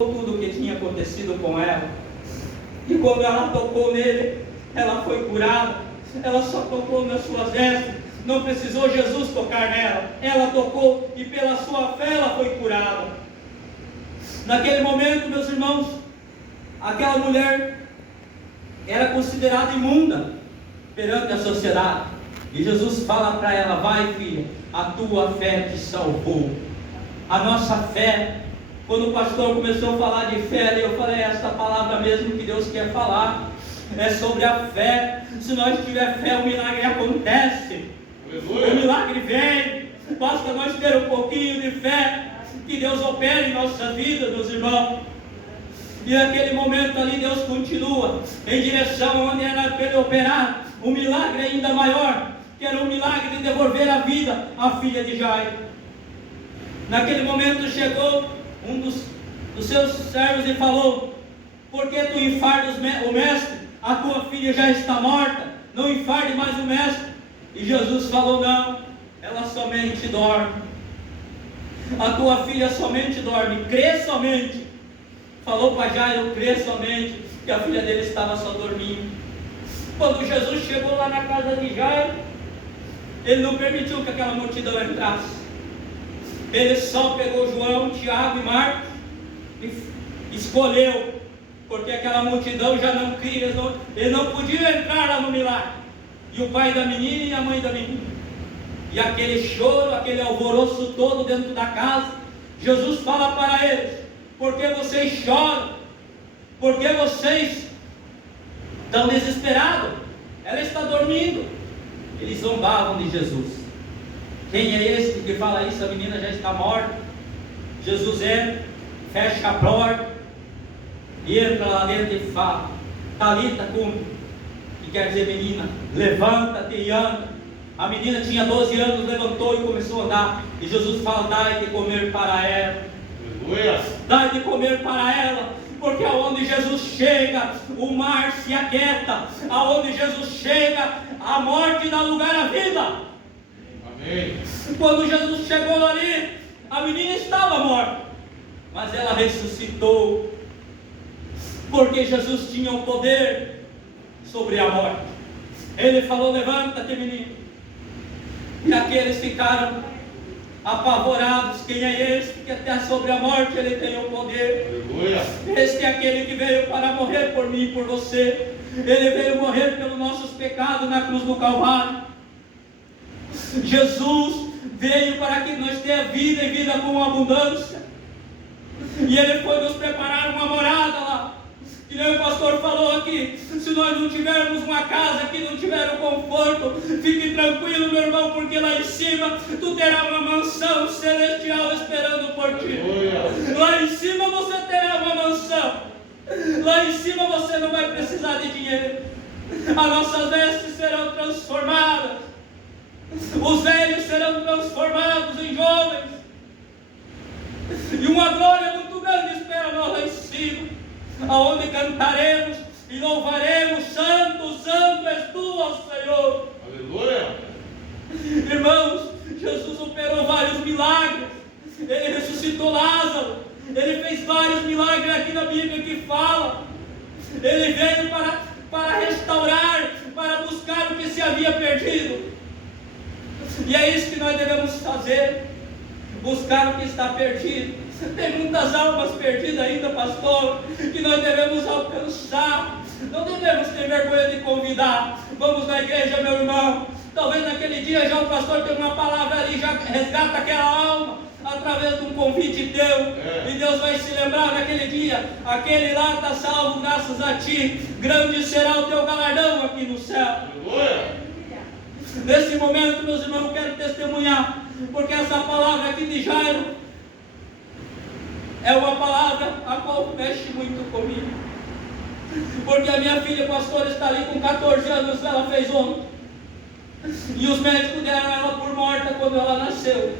tudo o que tinha acontecido com ela. E quando ela tocou nele, ela foi curada. Ela só tocou nas suas vestes, não precisou Jesus tocar nela. Ela tocou e pela sua fé ela foi curada. Naquele momento, meus irmãos, aquela mulher era considerada imunda perante a sociedade. E Jesus fala para ela: vai, filha, a tua fé te salvou. A nossa fé, quando o pastor começou a falar de fé ali, eu falei: esta palavra mesmo que Deus quer falar é sobre a fé. Se nós tiver fé, o milagre acontece. Aleluia. O milagre vem. Basta nós ter um pouquinho de fé, que Deus opera em nossa vida, meus irmãos. E naquele momento ali, Deus continua em direção onde era para ele operar um milagre ainda maior, que era um milagre de devolver a vida à filha de Jairo. Naquele momento chegou um dos seus servos e falou: por que tu enfardas o mestre? A tua filha já está morta, não enfarde mais o mestre. E Jesus falou: não, ela somente dorme. A tua filha somente dorme, crê somente. Falou para Jairo: crê somente, que a filha dele estava só dormindo. Quando Jesus chegou lá na casa de Jairo, ele não permitiu que aquela multidão entrasse. Ele só pegou João, Tiago e Marcos e escolheu, porque aquela multidão já não queria, ele não podia entrar lá no milagre. E o pai da menina e a mãe da menina, e aquele choro, aquele alvoroço todo dentro da casa. Jesus fala para eles: por que vocês choram? Por que vocês estão desesperados? Ela está dormindo. Eles zombavam de Jesus. Quem é esse que fala isso? A menina já está morta. Jesus entra, fecha a porta e entra lá dentro e fala: Talita cumi, que quer dizer menina, levanta-te e anda. A menina tinha 12 anos, levantou e começou a andar. E Jesus fala: dai de comer para ela. Aleluia. Dai de comer para ela. Porque aonde Jesus chega, o mar se aquieta. Aonde Jesus chega, a morte dá lugar à vida. Amém. Quando Jesus chegou ali, a menina estava morta, mas ela ressuscitou, porque Jesus tinha o poder sobre a morte. Ele falou: levanta-te, menino. E aqueles ficaram apavorados: quem é este que até sobre a morte ele tem o poder? Aleluia. Este é aquele que veio para morrer por mim e por você. Ele veio morrer pelos nossos pecados na cruz do Calvário. Jesus veio para que nós tenhamos vida e vida com abundância. E Ele foi nos preparar uma morada lá. Que nem o pastor falou aqui: se nós não tivermos uma casa que não tiver o conforto, fique tranquilo, meu irmão, porque lá em cima tu terá uma mansão celestial esperando por ti. Lá em cima você terá uma mansão. Lá em cima você não vai precisar de dinheiro. As nossas vestes serão transformadas. Os velhos serão transformados em jovens. E uma glória muito grande espera nós lá em cima, aonde cantaremos e louvaremos: Santo, Santo és tu, ó Senhor. Aleluia. Irmãos, Jesus operou vários milagres. Ele ressuscitou Lázaro. Ele fez vários milagres aqui na Bíblia que fala. Ele veio para restaurar, para buscar o que se havia perdido. E é isso que nós devemos fazer: buscar o que está perdido. Tem muitas almas perdidas ainda, pastor, que nós devemos alcançar. Não devemos ter vergonha de convidar. Vamos na igreja, meu irmão. Talvez naquele dia já o pastor tem uma palavra ali, já resgata aquela alma através de um convite teu. E Deus vai se lembrar naquele dia: aquele lá está salvo graças a ti. Grande será o teu galardão aqui no céu. Nesse momento, meus irmãos, eu quero testemunhar, porque essa palavra aqui de Jairo é uma palavra a qual mexe muito comigo. Porque a minha filha, pastor, está ali com 14 anos, ela fez ontem. E os médicos deram ela por morta quando ela nasceu.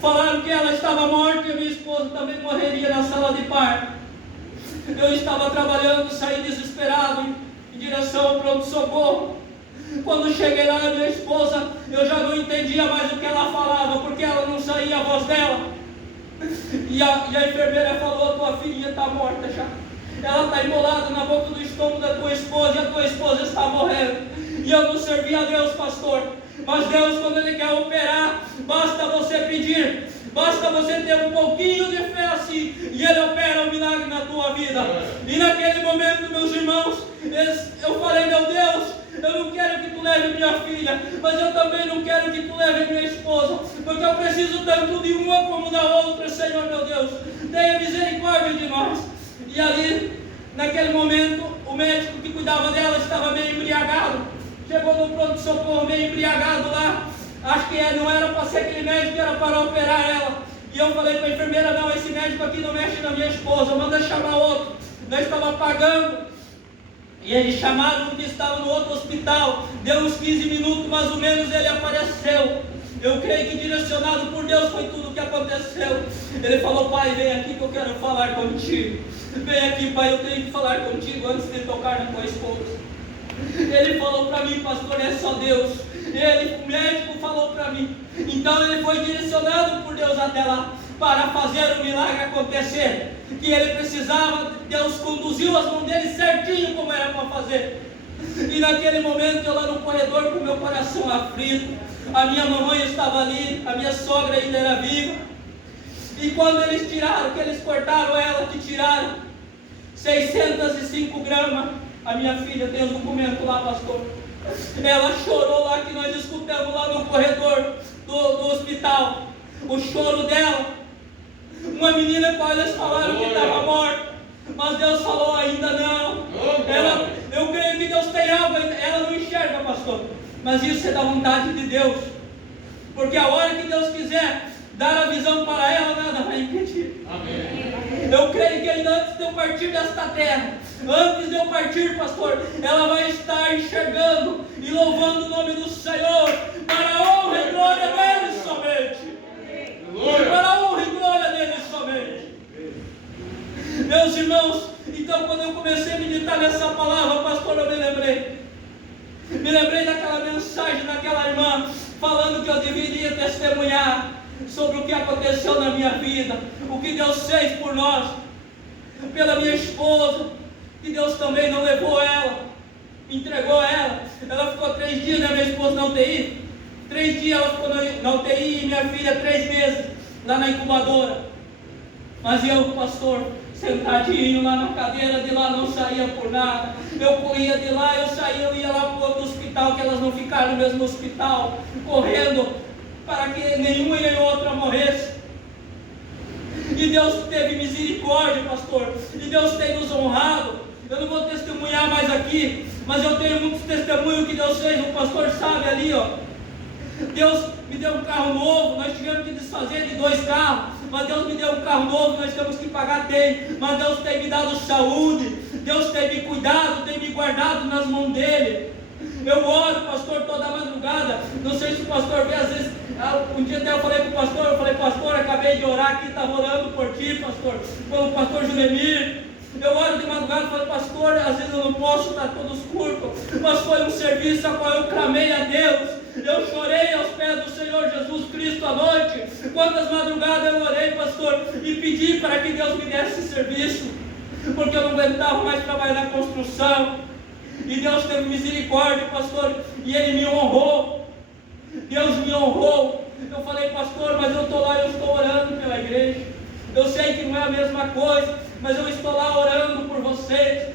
Falaram que ela estava morta e a minha esposa também morreria na sala de parto. Eu estava trabalhando, saí desesperado em direção ao pronto-socorro. Quando cheguei lá, minha esposa, eu já não entendia mais o que ela falava, porque ela não saía a voz dela. E a enfermeira falou: tua filhinha está morta já. Ela está embolada na boca do estômago da tua esposa, e a tua esposa está morrendo. E eu não servi a Deus, pastor. Mas Deus, quando Ele quer operar, basta você pedir, basta você ter um pouquinho de fé assim, e Ele opera um milagre na tua vida. E naquele momento, meus irmãos, eu falei: meu Deus, eu não quero que tu leve minha filha, mas eu também não quero que tu leve minha esposa, porque eu preciso tanto de uma como da outra. Senhor meu Deus, tenha misericórdia de nós. E ali, naquele momento, o médico que cuidava dela estava meio embriagado. Chegou no pronto-socorro meio embriagado lá. Acho que não era para ser aquele médico, era para operar ela. E eu falei para a enfermeira: não, esse médico aqui não mexe na minha esposa, manda chamar outro. Nós estávamos pagando. E eles chamaram um que estava no outro hospital. Deu uns 15 minutos mais ou menos, ele apareceu. Eu creio que direcionado por Deus foi tudo o que aconteceu. Ele falou: pai, vem aqui que eu quero falar contigo. Vem aqui, pai, eu tenho que falar contigo antes de tocar na tua esposa. Ele falou para mim: pastor, é só Deus. O médico falou para mim. Então ele foi direcionado por Deus até lá para fazer o milagre acontecer. Que ele precisava, Deus conduziu as mãos dele certinho como era para fazer. E naquele momento, eu lá no corredor com meu coração aflito, a minha mamãe estava ali, a minha sogra ainda era viva. E quando eles tiraram, que eles cortaram ela, que tiraram 605 gramas, a minha filha tem os documentos lá, pastor. Ela chorou lá, que nós escutamos lá no corredor do hospital, o choro dela. Uma menina que eles falaram que estava morta, mas Deus falou: ainda não. Eu creio que Deus tem algo, ela não enxerga, pastor, mas isso é da vontade de Deus, porque a hora que Deus quiser dar a visão para ela, nada vai impedir. Amém. Eu creio que ainda antes de eu partir desta terra, antes de eu partir, pastor, ela vai estar enxergando e louvando o nome do Senhor, para a honra e glória dele somente. Para a honra e glória dele somente. Meus irmãos, então quando eu comecei a meditar nessa palavra, pastor, eu me lembrei daquela mensagem daquela irmã, falando que eu deveria testemunhar sobre o que aconteceu na minha vida, o que Deus fez por nós, pela minha esposa, que Deus também não levou ela, entregou ela. Ela ficou 3 dias, né, minha esposa na UTI, 3 dias ela ficou na UTI, e minha filha 3 meses, lá na incubadora. Mas eu, pastor, sentadinho lá na cadeira, de lá não saía por nada. Eu corria de lá, eu ia lá para o outro hospital, que elas não ficaram no mesmo hospital, correndo para que nenhuma e nem outra morresse. E Deus teve misericórdia, pastor, e Deus tem nos honrado. Eu não vou testemunhar mais aqui, mas eu tenho muitos testemunhos que Deus fez. O pastor sabe ali, ó. Deus me deu um carro novo, nós tivemos que desfazer de 2 carros, mas Deus me deu um carro novo, nós temos que pagar, mas Deus tem me dado saúde, Deus tem me cuidado, tem me guardado nas mãos dele. Eu oro, pastor, toda madrugada. Não sei se o pastor vê, às vezes, um dia até eu falei para o pastor, pastor, acabei de orar aqui, estava orando por ti, pastor, pelo pastor Junemir. Eu oro de madrugada, falei: pastor, às vezes eu não posso, está todos curtos, mas foi um serviço a qual eu clamei a Deus. Eu chorei aos pés do Senhor Jesus Cristo à noite. Quantas madrugadas eu orei, pastor, e pedi para que Deus me desse serviço, porque eu não aguentava mais trabalhar na construção. E Deus teve misericórdia, pastor, e Ele me honrou. Deus me honrou. Eu falei: pastor, mas eu estou lá, eu estou orando pela igreja. Eu sei que não é a mesma coisa, mas eu estou lá orando por vocês.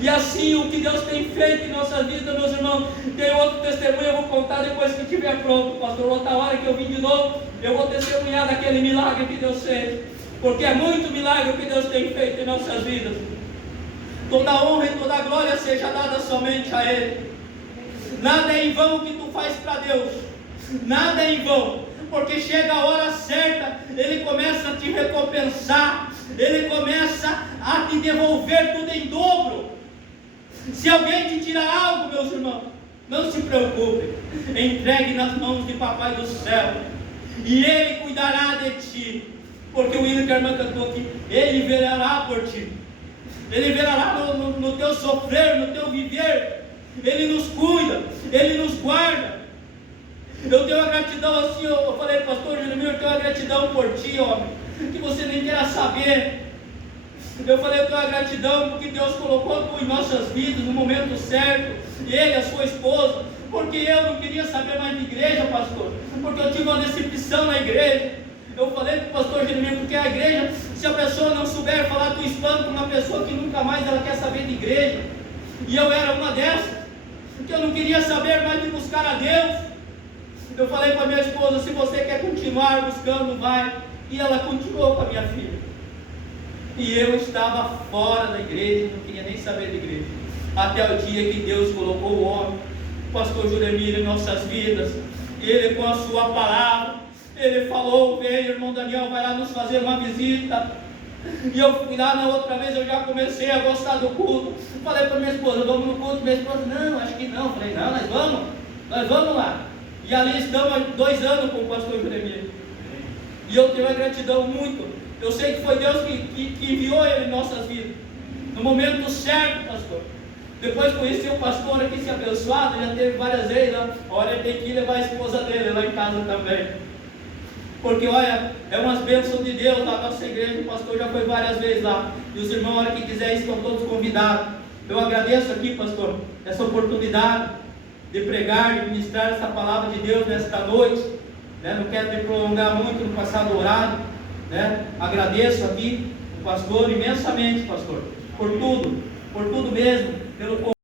E assim, o que Deus tem feito em nossa vida, meus irmãos, tem outro testemunho, eu vou contar depois que estiver pronto, pastor. Outra hora que eu vim de novo, eu vou testemunhar daquele milagre que Deus fez, porque é muito milagre o que Deus tem feito em nossas vidas. Toda honra e toda glória seja dada somente a Ele. Nada é em vão o que tu faz para Deus, nada é em vão, porque chega a hora certa, Ele começa a te recompensar, Ele começa a te devolver tudo em dobro. Se alguém te tirar algo, meus irmãos, não se preocupe, entregue nas mãos de Papai do Céu, e Ele cuidará de ti, porque o hino que a irmã cantou aqui, Ele velará por ti, Ele velará no teu sofrer, no teu viver. Ele nos cuida, Ele nos guarda. Eu tenho uma gratidão assim, eu falei, pastor Jeremias, eu tenho uma gratidão por ti, homem, que você nem queira saber. Eu falei, eu tenho uma gratidão porque Deus colocou tu em nossas vidas no momento certo, ele, a sua esposa, porque eu não queria saber mais de igreja, pastor, porque eu tive uma decepção na igreja. Eu falei para o pastor Jeremias, porque a igreja, se a pessoa não souber falar, tu espanta uma pessoa que nunca mais ela quer saber de igreja. E eu era uma dessas, que eu não queria saber mais de buscar a Deus. Eu falei para minha esposa, se você quer continuar buscando, vai. E ela continuou com a minha filha. E eu estava fora da igreja, não queria nem saber da igreja. Até o dia que Deus colocou o homem, o pastor Juremir, em nossas vidas. Ele, com a sua palavra, ele falou, veio, irmão Daniel, vai lá nos fazer uma visita. E eu fui lá, na outra vez eu já comecei a gostar do culto. Falei para minha esposa, vamos no culto? Minha esposa, não, acho que não. Falei, não, nós vamos lá. E ali estamos há 2 anos com o pastor Jeremias. E eu tenho uma gratidão muito. Eu sei que foi Deus que enviou ele em nossas vidas. No momento certo, pastor. Depois conheci o pastor aqui, se abençoado, já teve várias vezes. Olha, tem que levar a esposa dele lá em casa também. Porque olha, é umas bênçãos de Deus lá na nossa igreja. O pastor já foi várias vezes lá. E os irmãos, a hora que quiser, estão todos convidados. Eu agradeço aqui, pastor, essa oportunidade de pregar, de ministrar essa palavra de Deus nesta noite, né? Não quero me prolongar muito no passado horário, né? Agradeço aqui o pastor imensamente, pastor, por tudo mesmo, pelo